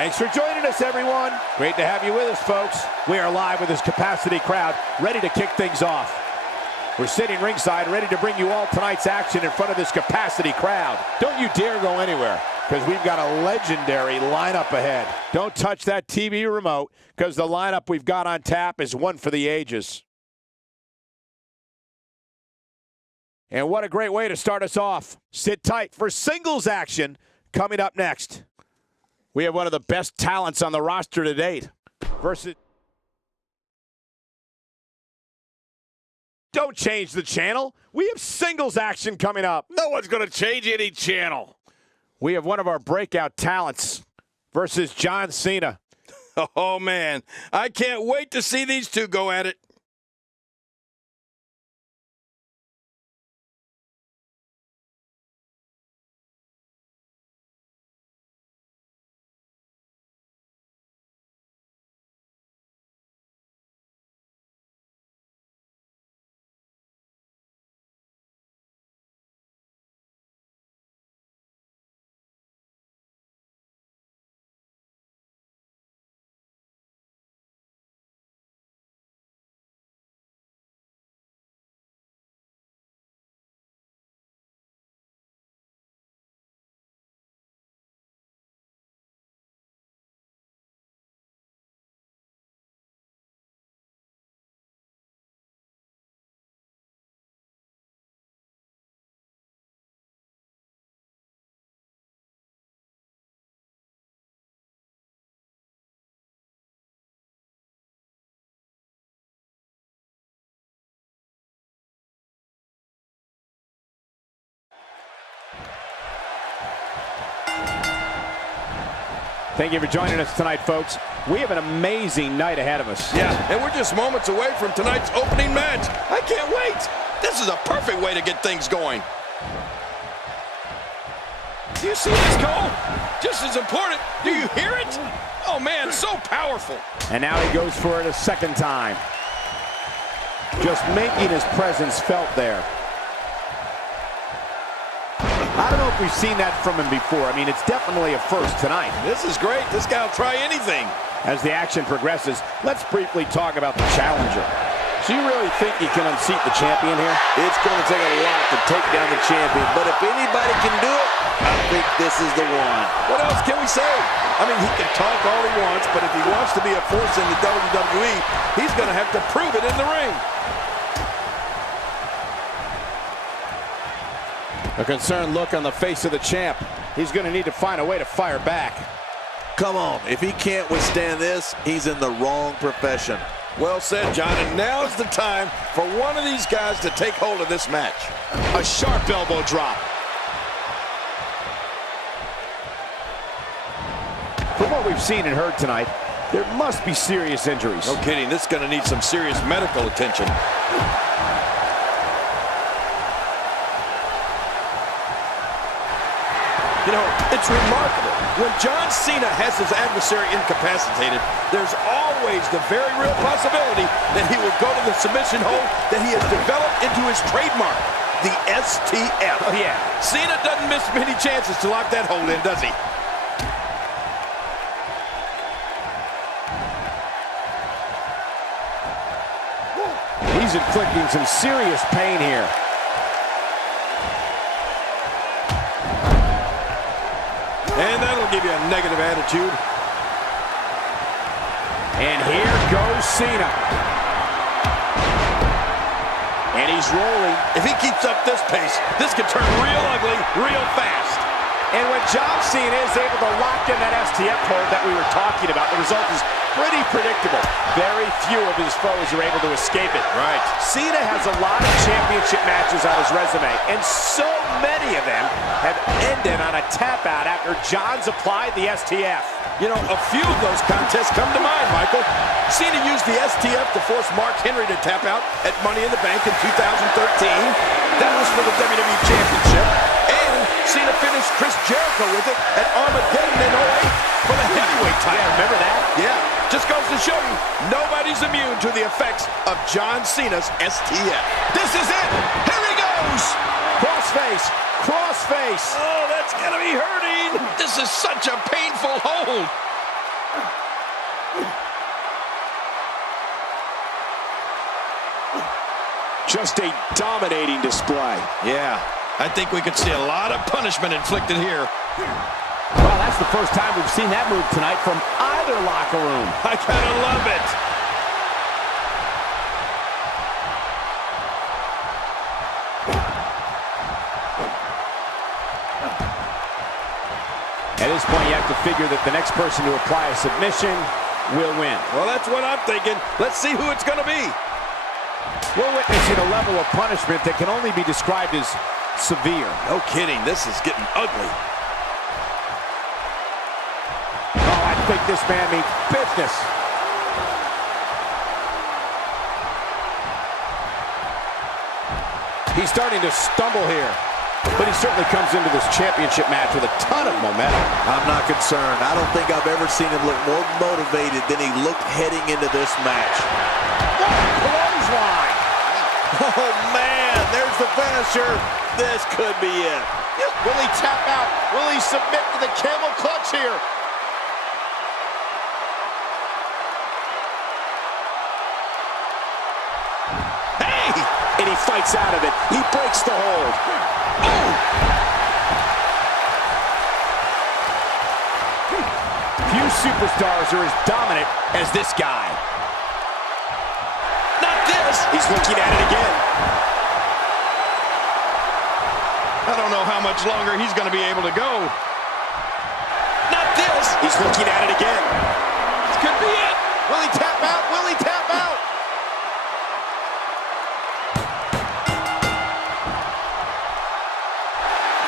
Thanks for joining us, everyone. Great to have you with us, folks. We are live with this capacity crowd, ready to kick things off. We're sitting ringside, ready to bring you all tonight's action in front of this capacity crowd. Don't you dare go anywhere, because we've got a legendary lineup ahead. Don't touch that TV remote, because the lineup we've got on tap is one for the ages. And what a great way to start us off. Sit tight for singles action coming up next. We have one of the best talents on the roster to date versus... Don't change the channel. We have singles action coming up. No one's going to change any channel. We have one of our breakout talents versus John Cena. Oh, man. I can't wait to see these two go at it. Thank you for joining us tonight, folks. We have an amazing night ahead of us. Yeah, and we're just moments away from tonight's opening match. I can't wait. This is a perfect way to get things going. Do you see this, Cole? Just as important. Do you hear it? Oh, man, so powerful. And now he goes for it a second time. Just making his presence felt there. I don't know if we've seen that from him before. I mean, it's definitely a first tonight. This is great. This guy will try anything. As the action progresses, let's briefly talk about the challenger. Do you really think he can unseat the champion here? It's going to take a lot to take down the champion, but if anybody can do it, I think this is the one. What else can we say? I mean, he can talk all he wants, but if he wants to be a force in the WWE, he's going to have to prove it in the ring. A concerned look on the face of the champ. He's going to need to find a way to fire back. Come on, if he can't withstand this, he's in the wrong profession. Well said, John, and now's the time for one of these guys to take hold of this match. A sharp elbow drop. From what we've seen and heard tonight, there must be serious injuries. No kidding, this is going to need some serious medical attention. You know, it's remarkable. When John Cena has his adversary incapacitated, there's always the very real possibility that he will go to the submission hold that he has developed into his trademark, the STF. Oh, yeah. Cena doesn't miss many chances to lock that hold in, does he? He's inflicting some serious pain here. And that'll give you a negative attitude. And here goes Cena. And he's rolling. If he keeps up this pace, this could turn real ugly real fast. And when John Cena is able to lock in that STF hold that we were talking about, the result is pretty predictable. Very few of his foes are able to escape it. Right. Cena has a lot of championship matches on his resume, and so many of them have ended on a tap out after John's applied the STF. You know, a few of those contests come to mind, Michael. Cena used the STF to force Mark Henry to tap out at Money in the Bank in 2013. That was for the WWE Championship. And Cena finished Chris Jericho with it at Armageddon in 08 for the heavyweight title. Yeah, remember that? Yeah, just goes to show you, nobody's immune to the effects of John Cena's STF. This is it. Here he goes. Crossface, crossface. Oh, that's gonna be hurting. This is such a painful hold. Just a dominating display. Yeah, I think we could see a lot of punishment inflicted here. Well, that's the first time we've seen that move tonight from either locker room. I kind of love it. At this point, you have to figure that the next person to apply a submission will win. Well, that's what I'm thinking. Let's see who it's going to be. We're witnessing a level of punishment that can only be described as severe. No kidding, this is getting ugly. Oh, I think this man means business. He's starting to stumble here, but he certainly comes into this championship match with a ton of momentum. I'm not concerned. I don't think I've ever seen him look more motivated than he looked heading into this match. What a clothesline! Oh, man, there's the finisher. This could be it. Will he tap out? Will he submit to the camel clutch here? Hey! And he fights out of it. He breaks the hold. Oh! Few superstars are as dominant as this guy. Not this! He's looking at it again. I don't know how much longer he's going to be able to go. Not this! He's looking at it again. This could be it! Will he tap out? Will he tap out?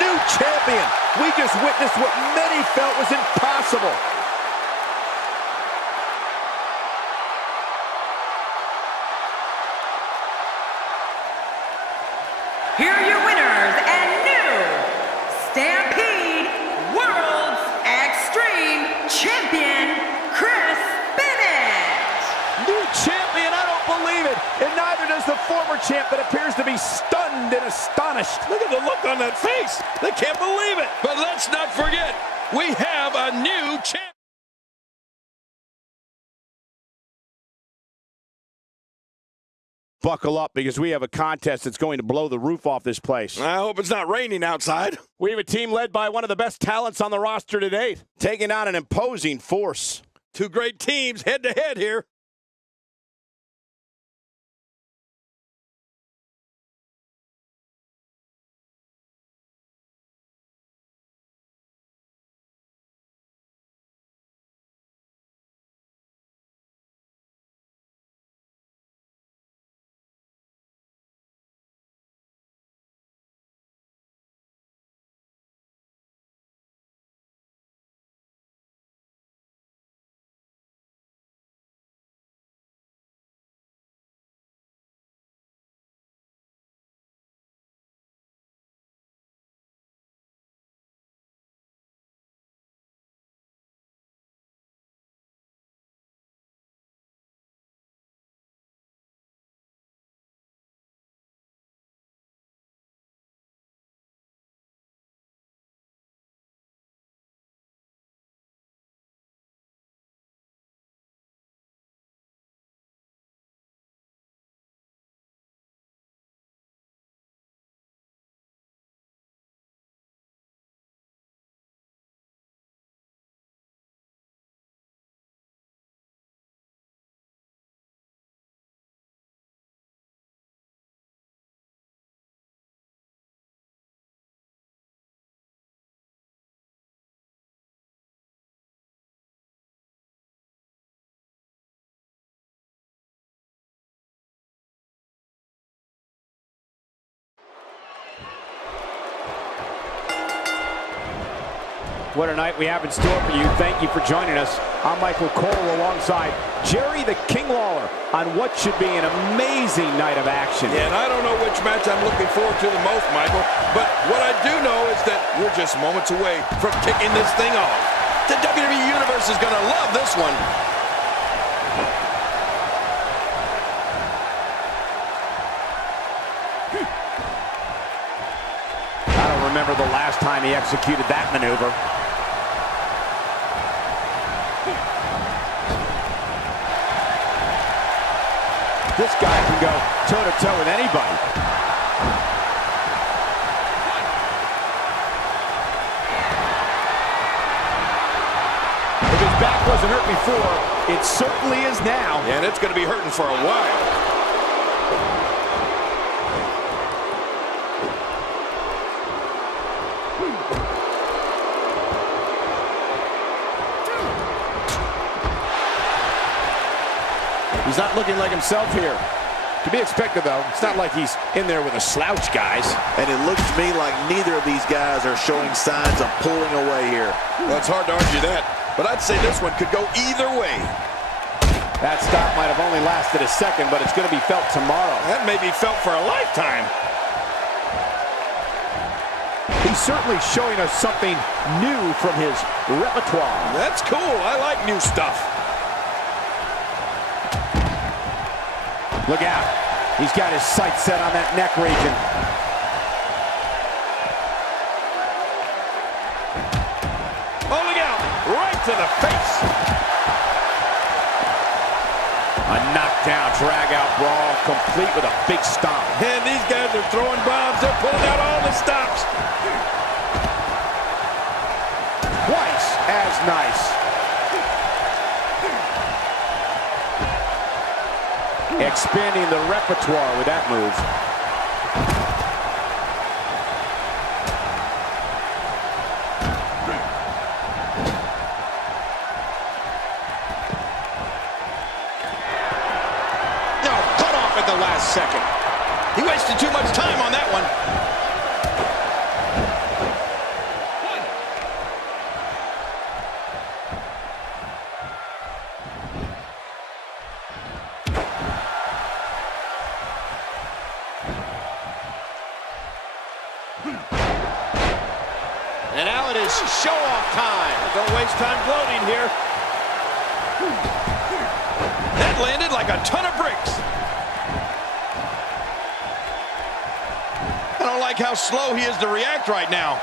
New champion. We just witnessed what many felt was impossible. Here are your winners and new Stampede World's Extreme Champion, Chris Bennett. New champion, I don't believe it. And neither does the former champ that appears to be stunned and astonished. Look at the look on that face. They can't believe it. But let's not forget, we have a new champion. Buckle up, because we have a contest that's going to blow the roof off this place. I hope it's not raining outside. We have a team led by one of the best talents on the roster to date, taking on an imposing force. Two great teams head-to-head here. What a night we have in store for you. Thank you for joining us. I'm Michael Cole alongside Jerry the King Lawler on what should be an amazing night of action. Yeah, and I don't know which match I'm looking forward to the most, Michael, but what I do know is that we're just moments away from kicking this thing off. The WWE Universe is going to love this one. I don't remember the last time he executed that maneuver. This guy can go toe-to-toe with anybody. If his back wasn't hurt before, it certainly is now. And it's going to be hurting for a while. He's not looking like himself here. To be expected, though. It's not like he's in there with a slouch, guys. And it looks to me like neither of these guys are showing signs of pulling away here. Well, it's hard to argue that, but I'd say this one could go either way. That stop might have only lasted a second, but it's going to be felt tomorrow. That may be felt for a lifetime. He's certainly showing us something new from his repertoire. That's cool. I like new stuff. Look out. He's got his sights set on that neck region. Oh, look out. Right to the face. A knockdown, drag-out brawl, complete with a big stomp. And these guys are throwing bombs. They're pulling out all the stops. Twice as nice. Expanding the repertoire with that move. No, cut off at the last second. He wasted too much time on that one. And now it is show-off time. Don't waste time gloating here. That landed like a ton of bricks. I don't like how slow he is to react right now.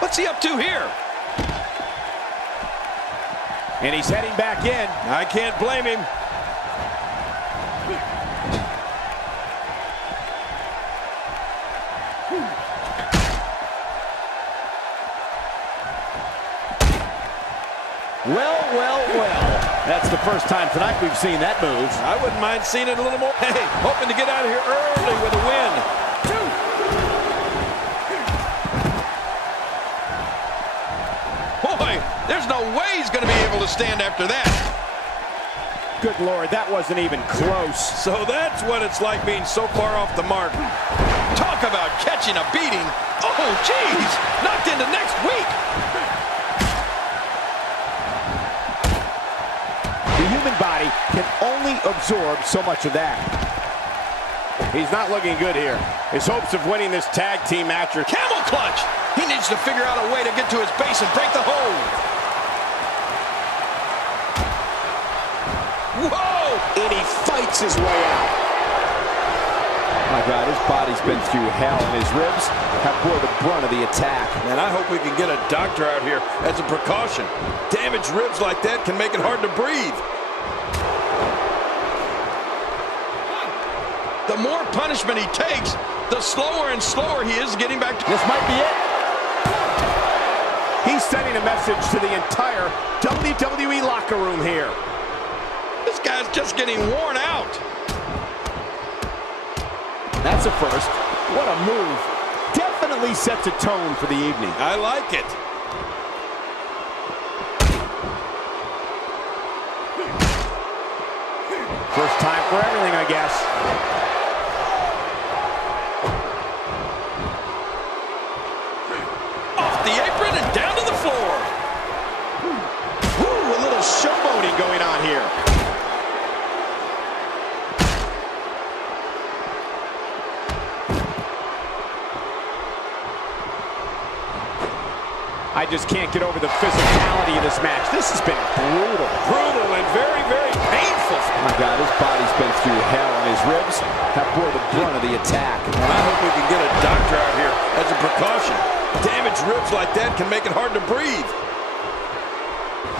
What's he up to here? And he's heading back in. I can't blame him. Well, well, well. That's the first time tonight we've seen that move. I wouldn't mind seeing it a little more. Hey, hoping to get out of here early with a win. Boy, there's no way he's going to be able to stand after that. Good Lord, that wasn't even close. So that's what it's like being so far off the mark. Talk about catching a beating. Oh, geez, knocked into next week. The human body can only absorb so much of that. He's not looking good here. His hopes of winning this tag team match are... Camel clutch! He needs to figure out a way to get to his base and break the hold. Whoa! And he fights his way out. My God, his body's been through hell, and his ribs have bore the brunt of the attack. And I hope we can get a doctor out here as a precaution. Damaged ribs like that can make it hard to breathe. The more punishment he takes, the slower and slower he is getting back to... This might be it. He's sending a message to the entire WWE locker room here. This guy's just getting worn out. That's a first. What a move. Definitely sets a tone for the evening. I like it. First time for everything, I guess. Off the apron and down to the floor. Ooh, a little showboating going on here. I just can't get over the physicality of this match. This has been brutal. Brutal and very, very painful. My God, his body's been through hell, and his ribs have bore the brunt of the attack. And I hope we can get a doctor out here as a precaution. Damaged ribs like that can make it hard to breathe.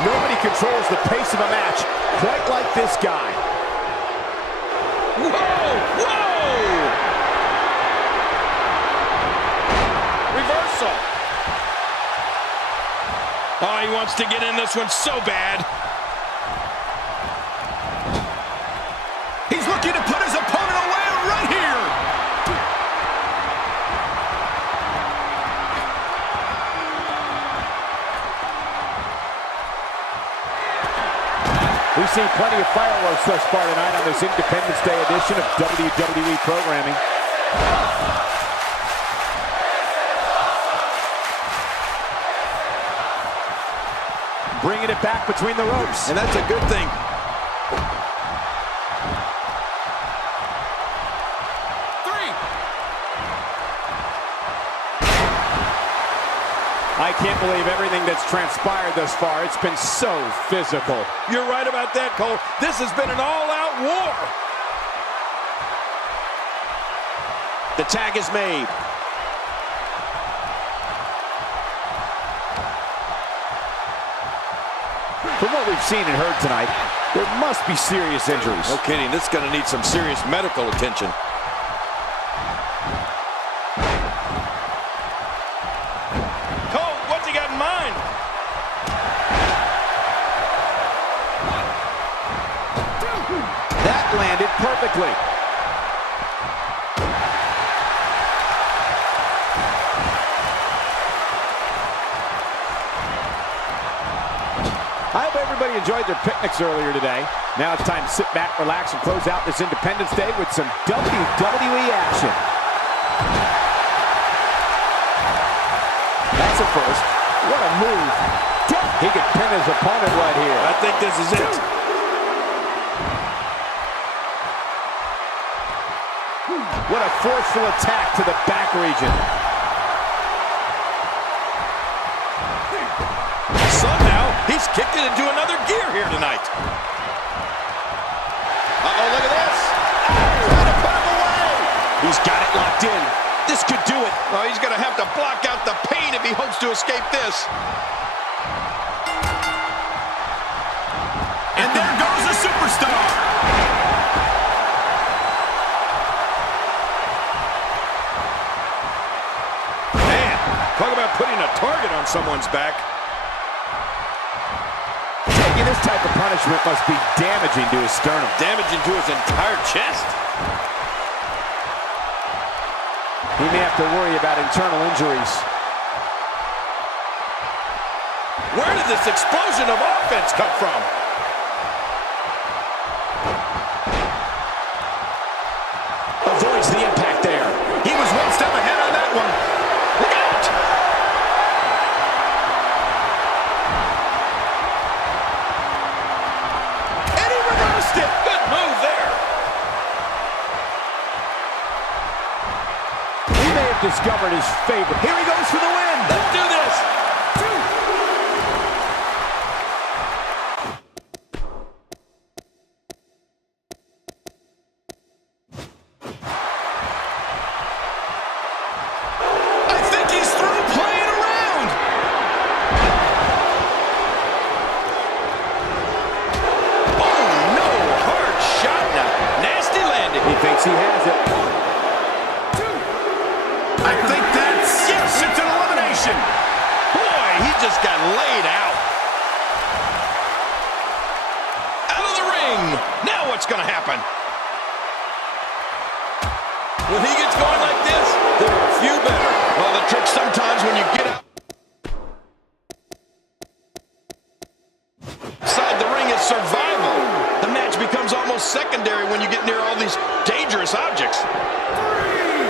Nobody controls the pace of a match quite like this guy. Whoa! Whoa! Reversal. Oh, he wants to get in this one so bad. He's looking to put his opponent away right here. We've seen plenty of fireworks thus far tonight on this Independence Day edition of WWE programming. Bringing it back between the ropes. And that's a good thing. I can't believe everything that's transpired thus far. It's been so physical. You're right about that, Cole. This has been an all-out war. The tag is made. From what we've seen and heard tonight, there must be serious injuries. No kidding. This is going to need some serious medical attention. That landed perfectly. I hope everybody enjoyed their picnics earlier today. Now it's time to sit back, relax, and close out this Independence Day with some WWE action. That's a first. What a move. He could pin his opponent right here. I think this is it. What a forceful attack to the back region. Somehow, he's kicked it into another gear here tonight. Uh-oh, look at this. Trying to put him away. He's got it locked in. This could do it. Well, he's going to have to block out the pain if he hopes to escape this. And there goes the superstar. Man, talk about putting a target on someone's back. Taking this type of punishment must be damaging to his sternum. Damaging to his entire chest. He may have to worry about internal injuries. Where did this explosion of offense come from? Avoids the impact there. He was one step ahead on that one. Look out! And he reversed it. Good move there. He may have discovered his favorite. Here he goes for the win. Let's do this. He has it. I think that's... Yes, it's an elimination. Boy, he just got laid out. Out of the ring. Now what's going to happen? When he gets going like this, there are a few better. Well, the trick sometimes when you get out outside the ring is survival. The match becomes almost secondary when you get near all these dangerous objects.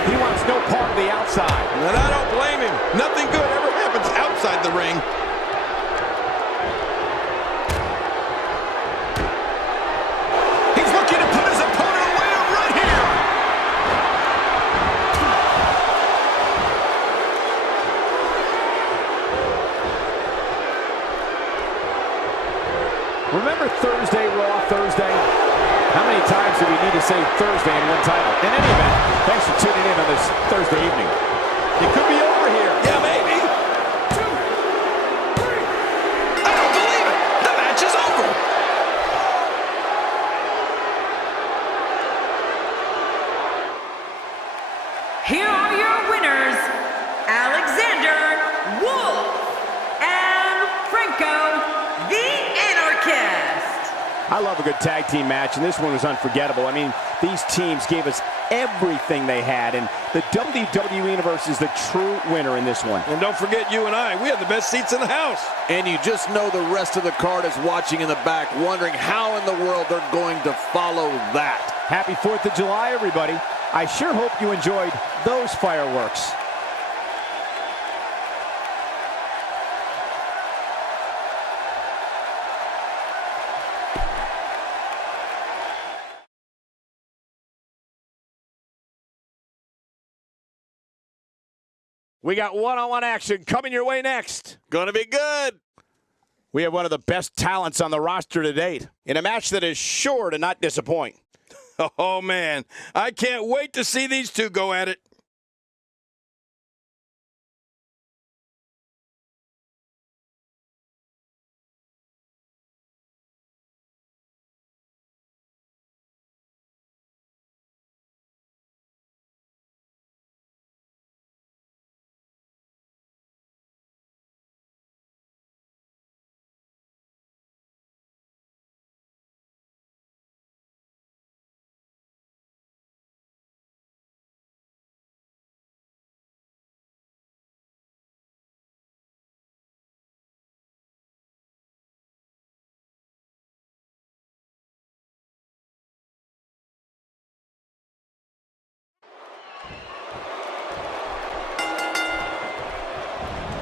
He wants no part of the outside. And I don't blame him. Nothing good ever happens outside the ring. He's looking to put his opponent away right here. Remember Thursday, Raw Thursday? How many times do we need to say Thursday in one title? In any event, thanks for tuning in on this Thursday evening. It could be over here. Yeah, maybe. 2, 3. I don't believe it. here are your winners, Alexander Wolf and Franco the Anarchist. I love a good tag team match, and this one was unforgettable. I mean, these teams gave us everything they had, and the WWE Universe is the true winner in this one. And don't forget you and I, we had the best seats in the house. And you just know the rest of the card is watching in the back, wondering how in the world they're going to follow that. Happy 4th of July, everybody. I sure hope you enjoyed those fireworks. We got one-on-one action coming your way next. Gonna be good. We have one of the best talents on the roster to date in a match that is sure to not disappoint. Oh, man. I can't wait to see these two go at it.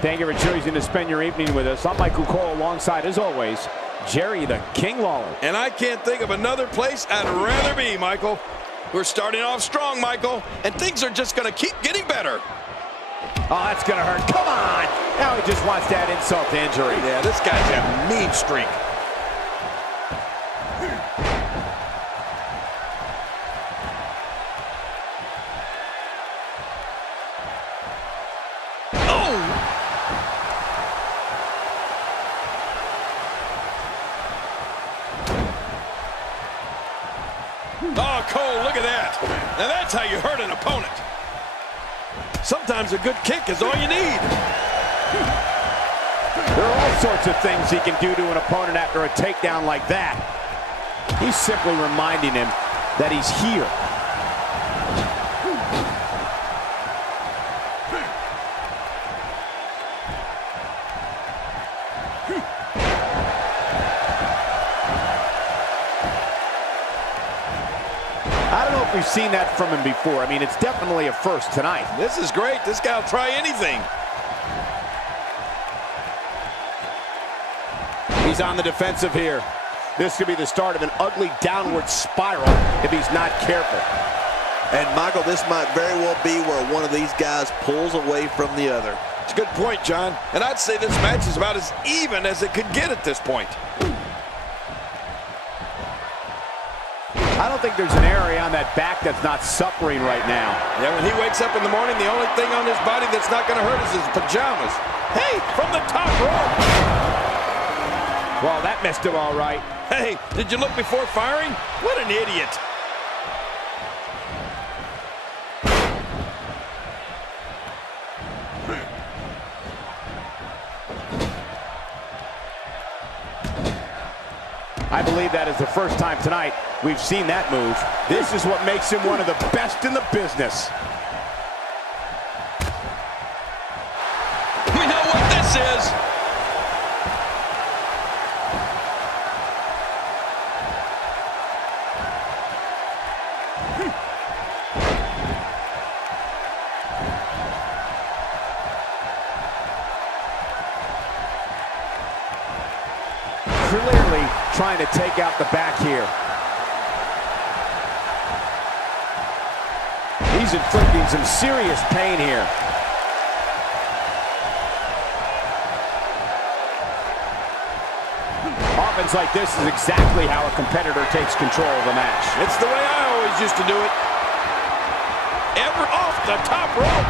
Thank you for choosing to spend your evening with us. I'm Michael Cole alongside, as always, Jerry the King Lawler. And I can't think of another place I'd rather be, Michael. We're starting off strong, Michael, and things are just going to keep getting better. Oh, that's going to hurt. Come on! Now he just wants to add insult to injury. Yeah, this guy's a mean streak. Oh, Cole, look at that. Now that's how you hurt an opponent. Sometimes a good kick is all you need. There are all sorts of things he can do to an opponent after a takedown like that. He's simply reminding him that he's here. I don't know if we've seen that from him before. I mean, it's definitely a first tonight. This is great. This guy will try anything. He's on the defensive here. This could be the start of an ugly downward spiral if he's not careful. And Michael, this might very well be where one of these guys pulls away from the other. It's a good point, John. And I'd say this match is about as even as it could get at this point. I don't think there's an area on that back that's not suffering right now. Yeah, when he wakes up in the morning, the only thing on his body that's not going to hurt is his pajamas. Hey, from the top rope. Well, that missed him all right. Hey, did you look before firing? What an idiot. I believe that is the first time tonight we've seen that move. This is what makes him one of the best in the business. We know what this is. Clearly trying to take out the back here. He's inflicting some serious pain here. Offense like this is exactly how a competitor takes control of a match. It's the way I always used to do it. Ever off the top rope.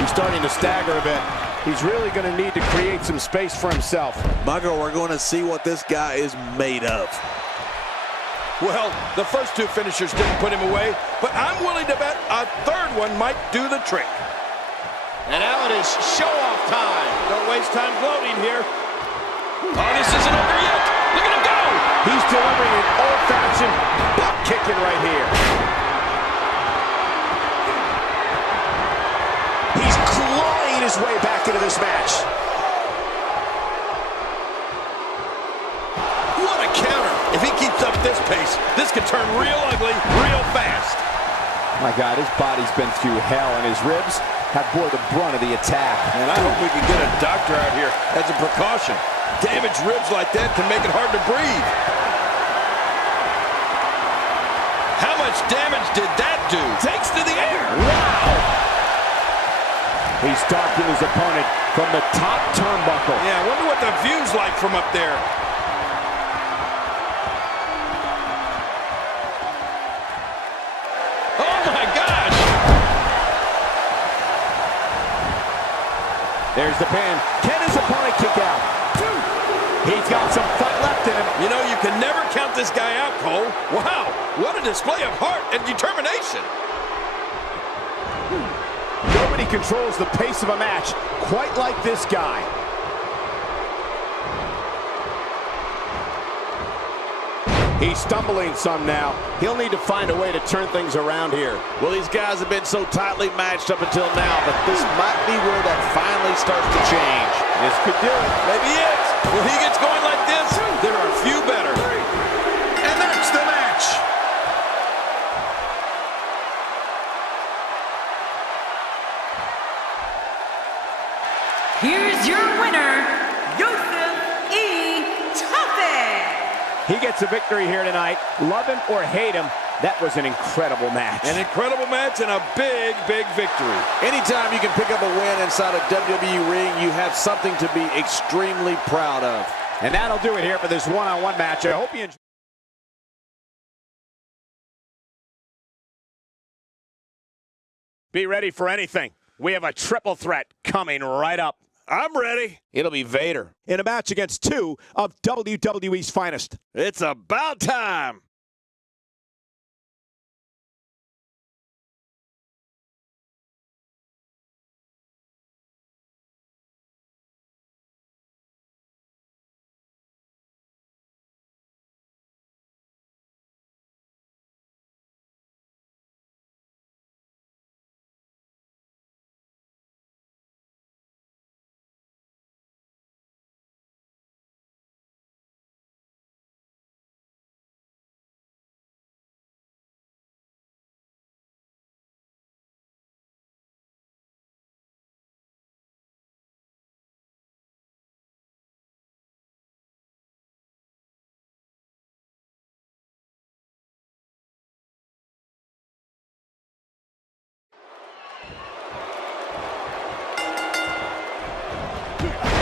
He's starting to stagger a bit. He's really going to need to create some space for himself. Michael, we're going to see what this guy is made of. Well, the first two finishers didn't put him away, but I'm willing to bet a third one might do the trick. And now it is show-off time. Don't waste time gloating here. Oh, this isn't over yet. Look at him go! He's delivering an old-fashioned butt kicking right here. He's clawing his way back into this match. What a counter. If he keeps up this pace, this could turn real ugly real fast. My God, his body's been through hell, and his ribs have bore the brunt of the attack. And I hope we can get a doctor out here as a precaution. Damaged ribs like that can make it hard to breathe. How much damage did that do? Takes to the air. Wow! He's stalking his opponent from the top turnbuckle. Yeah, I wonder what the view's like from up there. Oh my gosh! There's the pin. Can his opponent kick out? He's got some fight left in him. You know, you can never count this guy out, Cole. Wow, what a display of heart and determination. Nobody controls the pace of a match quite like this guy. He's stumbling some now. He'll need to find a way to turn things around here. Well, these guys have been so tightly matched up until now, but this might be where that finally starts to change. This could do it. Maybe it. When he gets going like this, there are few better. And that's the match. Here's your winner, Joseph E. Tuffet. He gets a victory here tonight. Love him or hate him, that was an incredible match. An incredible match and a big, big victory. Anytime you can pick up a win inside a WWE ring, you have something to be extremely proud of. And that'll do it here for this one-on-one match. I hope you enjoy. Be ready for anything. We have a triple threat coming right up. I'm ready. It'll be Vader In a match against two of WWE's finest. It's about time.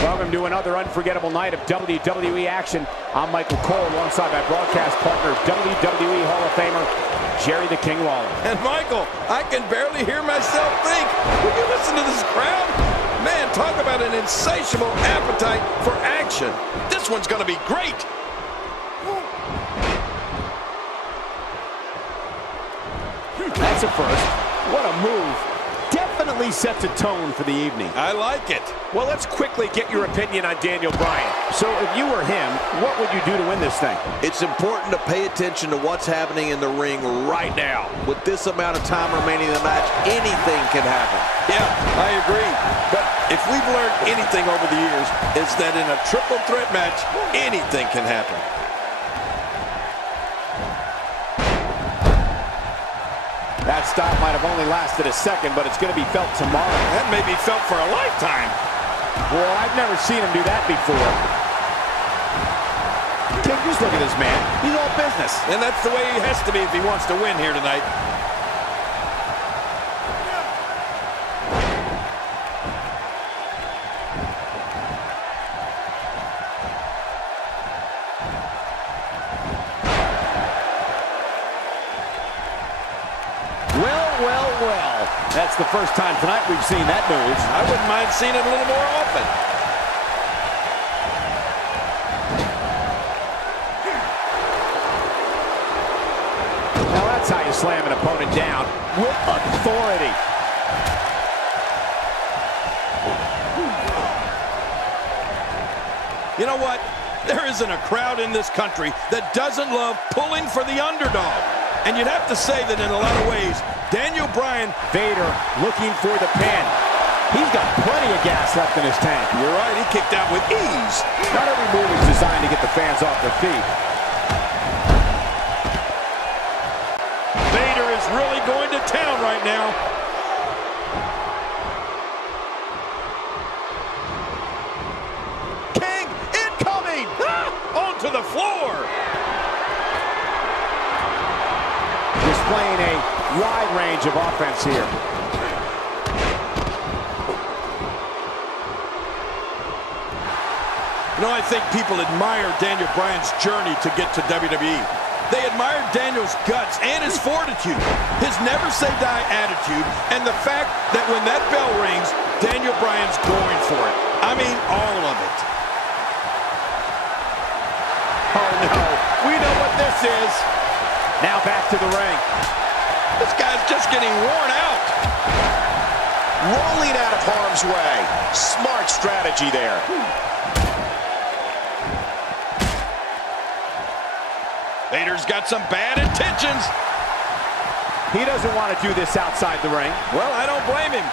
Welcome to another unforgettable night of WWE action. I'm Michael Cole alongside my broadcast partner, WWE Hall of Famer, Jerry the King Lawler. And Michael, I can barely hear myself think. Will you listen to this crowd? Man, talk about an insatiable appetite for action. This one's going to be great. That's a first. What a move. Definitely sets a tone for the evening. I like it. Well, let's quickly get your opinion on Daniel Bryan. So if you were him, what would you do to win this thing? It's important to pay attention to what's happening in the ring right now. With this amount of time remaining in the match, anything can happen. Yeah, I agree. But if we've learned anything over the years, it's that in a triple threat match, anything can happen. That stop might have only lasted a second, but it's going to be felt tomorrow. That may be felt for a lifetime. Well, I've never seen him do that before. King, just look at this man. He's all business. And that's the way he has to be if he wants to win here tonight. Well, that's the first time tonight we've seen that move. I wouldn't mind seeing it a little more often. slam an opponent down with authority. You know what? There isn't a crowd in this country that doesn't love pulling for the underdog. And you'd have to say that in a lot of ways, Daniel Bryan... Vader looking for the pin. He's got plenty of gas left in his tank. You're right, he kicked out with ease. Not every move is designed to get the fans off their feet. Vader is really going to town right now. King incoming! Onto the floor. Displaying a wide range of offense here. You know, I think people admire Daniel Bryan's journey to get to WWE. They admired Daniel's guts and his fortitude, his never-say-die attitude, and the fact that when that bell rings, Daniel Bryan's going for it. I mean, all of it. Oh, no. We know what this is. Now back to the ring. This guy's just getting worn out. Rolling out of harm's way. Smart strategy there. Vader's got some bad intentions. He doesn't want to do this outside the ring. Well, I don't blame him.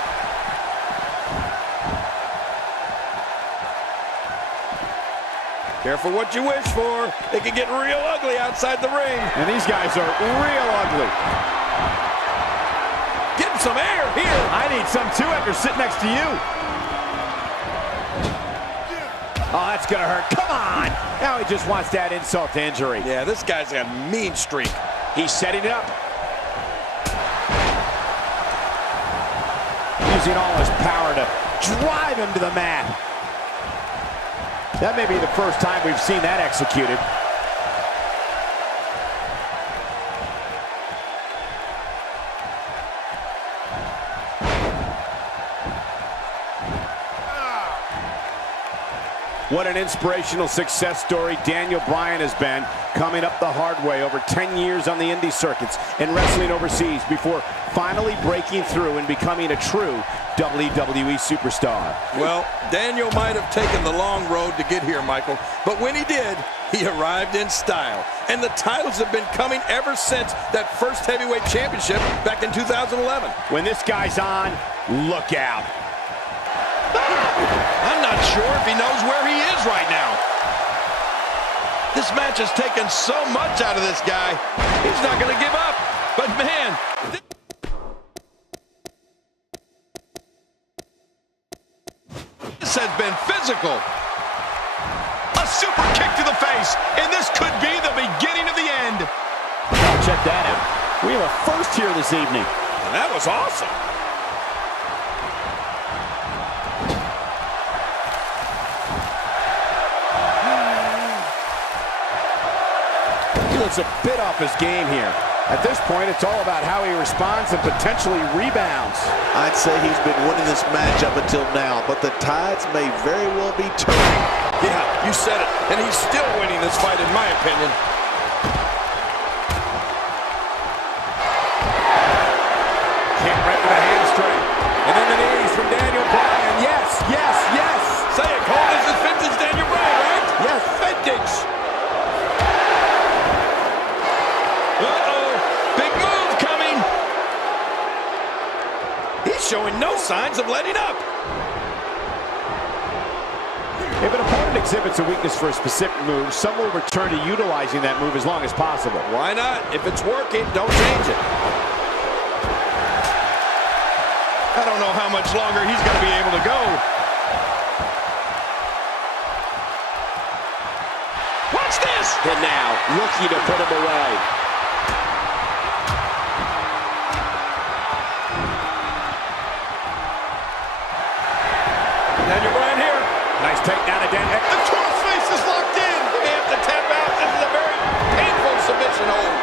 Careful what you wish for. It can get real ugly outside the ring. And these guys are real ugly. Getting some air here. I need some too after sitting next to you. Oh, that's gonna hurt. Come on! Now he just wants that insult to injury. Yeah, this guy's got a mean streak. He's setting it up. Using all his power to drive him to the mat. That may be the first time we've seen that executed. What an inspirational success story Daniel Bryan has been, coming up the hard way over 10 years on the indie circuits and wrestling overseas before finally breaking through and becoming a true WWE superstar. Well, Daniel might have taken the long road to get here, Michael, but when he did, he arrived in style. And the titles have been coming ever since that first heavyweight championship back in 2011. When this guy's on, look out. I'm not sure if he knows where he is right now. This match has taken so much out of this guy. He's not going to give up. But man, this has been physical. A super kick to the face, and this could be the beginning of the end. Oh, check that out. We have a first here this evening. And that was awesome. It's a bit off his game here. At this point, it's all about how he responds and potentially rebounds. I'd say he's been winning this match up until now, but the tides may very well be turning. Yeah, you said it. And he's still winning this fight, in my opinion. Kick right to the hamstring. And then the knees from Daniel Bryan. Yes, yes, yes. Say it, Cole. This is vintage Daniel Bryan, right? Yes, vintage. Uh-oh. Big move coming. He's showing no signs of letting up. If an opponent exhibits a weakness for a specific move, some will return to utilizing that move as long as possible. Why not? If it's working, don't change it. I don't know how much longer he's going to be able to go. Watch this! And now, looking to put him away. Daniel Bryan here. Nice takedown again. The crossface is locked in. He may have to tap out. This is a very painful submission hold.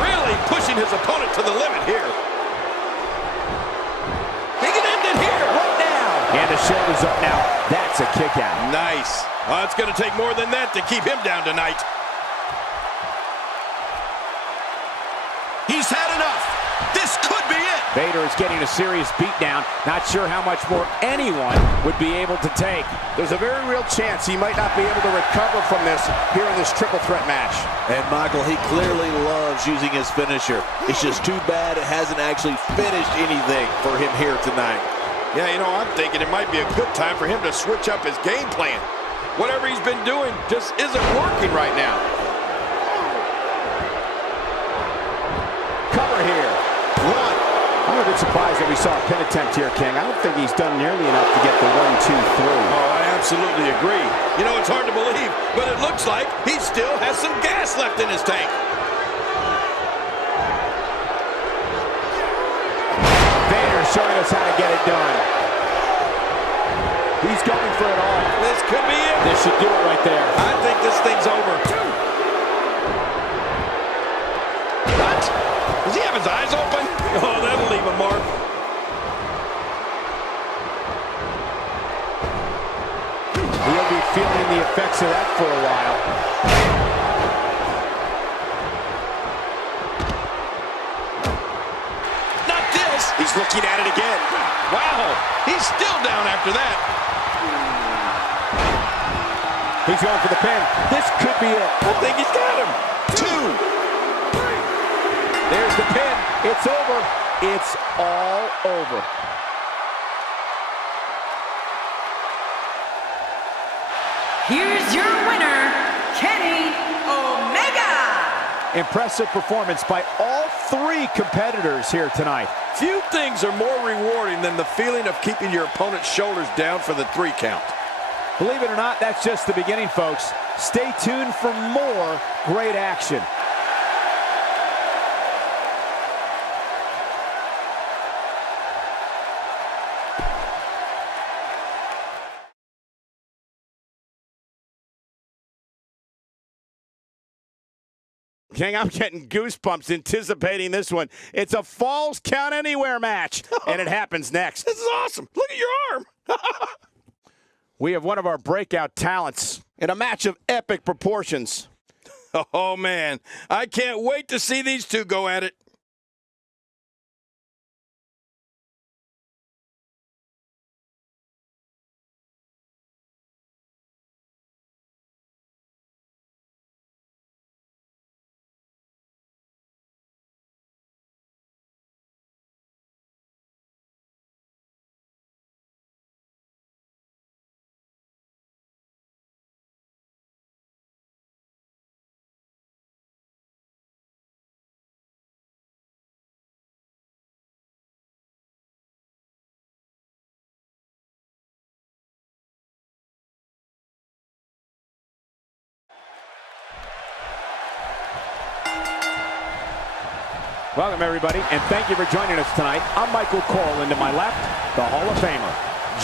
Really pushing his opponent to the limit here. He can end it here. Right now. And the shoulders up now. That's gets a kick out. Nice. Well, it's going to take more than that to keep him down tonight. He's had enough. This could be it. Vader is getting a serious beatdown. Not sure how much more anyone would be able to take. There's a very real chance he might not be able to recover from this here in this triple threat match. And Michael, he clearly loves using his finisher. It's just too bad it hasn't actually finished anything for him here tonight. Yeah, you know, I'm thinking it might be a good time for him to switch up his game plan. Whatever he's been doing just isn't working right now. Cover here. One. I'm a bit surprised that we saw a pin attempt here, King. I don't think he's done nearly enough to get the 1, 2, 3. Oh, I absolutely agree. You know, it's hard to believe, but it looks like he still has some gas left in his tank. Vader showing us how to get it done. He's going for it all. This could be it. This should do it right there. I think this thing's over. What? Does he have his eyes open? Oh, that'll leave a mark. He'll be feeling the effects of that for a while. Not this. He's looking at it again. Wow. He's still down after that. He's going for the pin. This could be it. I think he's got him. 2. There's the pin. It's over. It's all over. Here's your winner, Kenny Omega. Impressive performance by all 3 competitors here tonight. Few things are more rewarding than the feeling of keeping your opponent's shoulders down for the 3 count. Believe it or not, that's just the beginning, folks. Stay tuned for more great action. King, I'm getting goosebumps anticipating this one. It's a Falls Count Anywhere match, and it happens next. This is awesome. Look at your arm. We have one of our breakout talents In a match of epic proportions. Oh, man. I can't wait to see these two go at it. Welcome, everybody, and thank you for joining us tonight. I'm Michael Cole, and to my left, the Hall of Famer,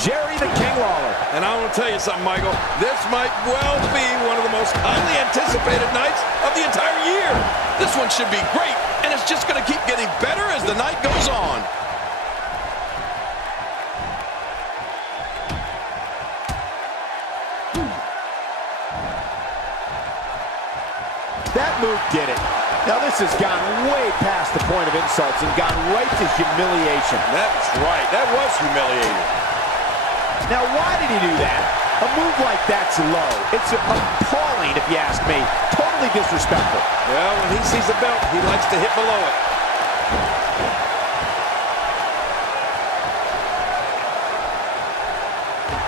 Jerry the King Lawler. And I want to tell you something, Michael. This might well be one of the most highly anticipated nights of the entire year. This one should be great, and it's just going to keep getting better as the night goes on. That move did it. Now this has gone way past the point of insults and gone right to humiliation. That's right. That was humiliating. Now why did he do that? A move like that's low. It's appalling, if you ask me. Totally disrespectful. Well, when he sees the belt, he likes to hit below it.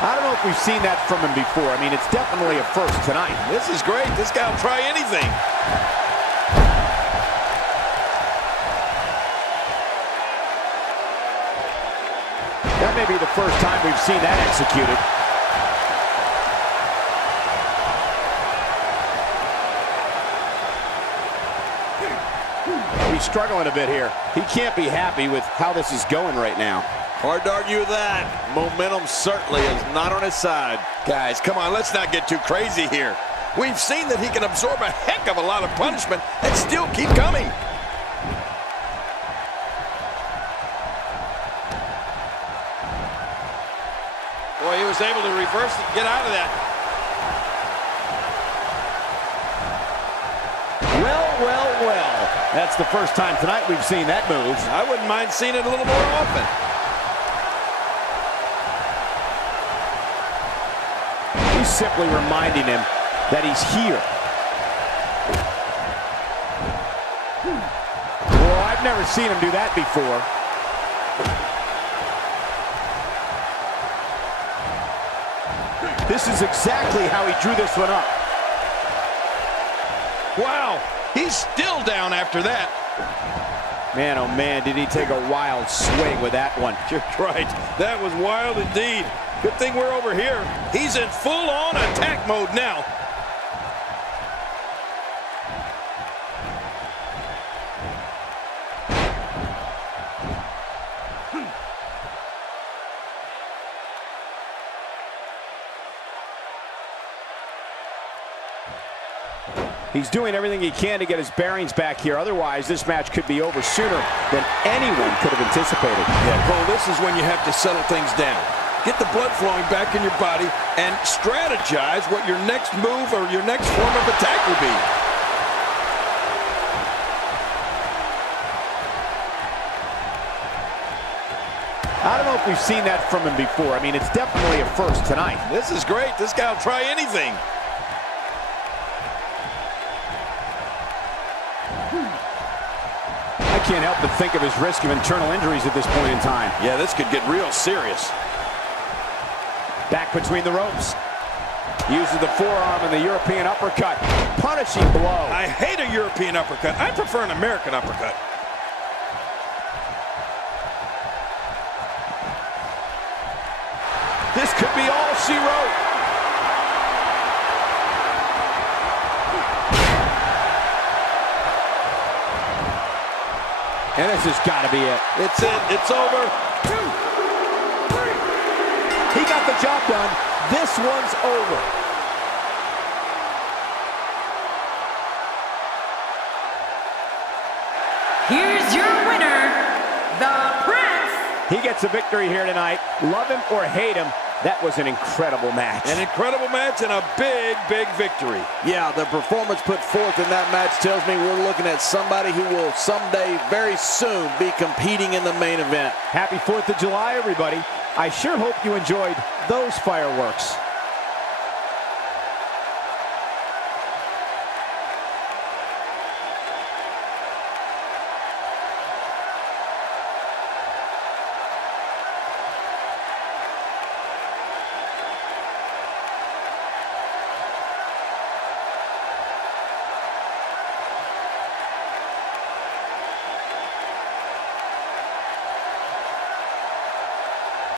I don't know if we've seen that from him before. I mean, it's definitely a first tonight. This is great. This guy will try anything. That may be the first time we've seen that executed. He's struggling a bit here. He can't be happy with how this is going right now. Hard to argue with that. Momentum certainly is not on his side. Guys, come on, let's not get too crazy here. We've seen that he can absorb a heck of a lot of punishment and still keep coming. Boy, it was able to reverse it and get out of that. Well. That's the first time tonight we've seen that move. I wouldn't mind seeing it a little more often. He's simply reminding him that he's here. Well, I've never seen him do that before. This is exactly how he drew this one up. Wow, he's still down after that. Man, oh man, did he take a wild swing with that one. You're right, that was wild indeed. Good thing we're over here. He's in full-on attack mode now. He's doing everything he can to get his bearings back here. Otherwise, this match could be over sooner than anyone could have anticipated. Yeah, Cole, this is when you have to settle things down. Get the blood flowing back in your body and strategize what your next move or your next form of attack will be. I don't know if we've seen that from him before. I mean, it's definitely a first tonight. This is great. This guy will try anything. I can't help but think of his risk of internal injuries at this point in time. Yeah, this could get real serious. Back between the ropes. Uses the forearm and the European uppercut. Punishing blow. I hate a European uppercut. I prefer an American uppercut. This could be all she wrote. And this has got to be it. It's it. It's over. 2, 3. He got the job done. This one's over. Here's your winner, the Prince. He gets a victory here tonight. Love him or hate him, that was an incredible match. An incredible match and a big, big victory. Yeah, the performance put forth in that match tells me we're looking at somebody who will someday, very soon, be competing in the main event. Happy 4th of July, everybody. I sure hope you enjoyed those fireworks.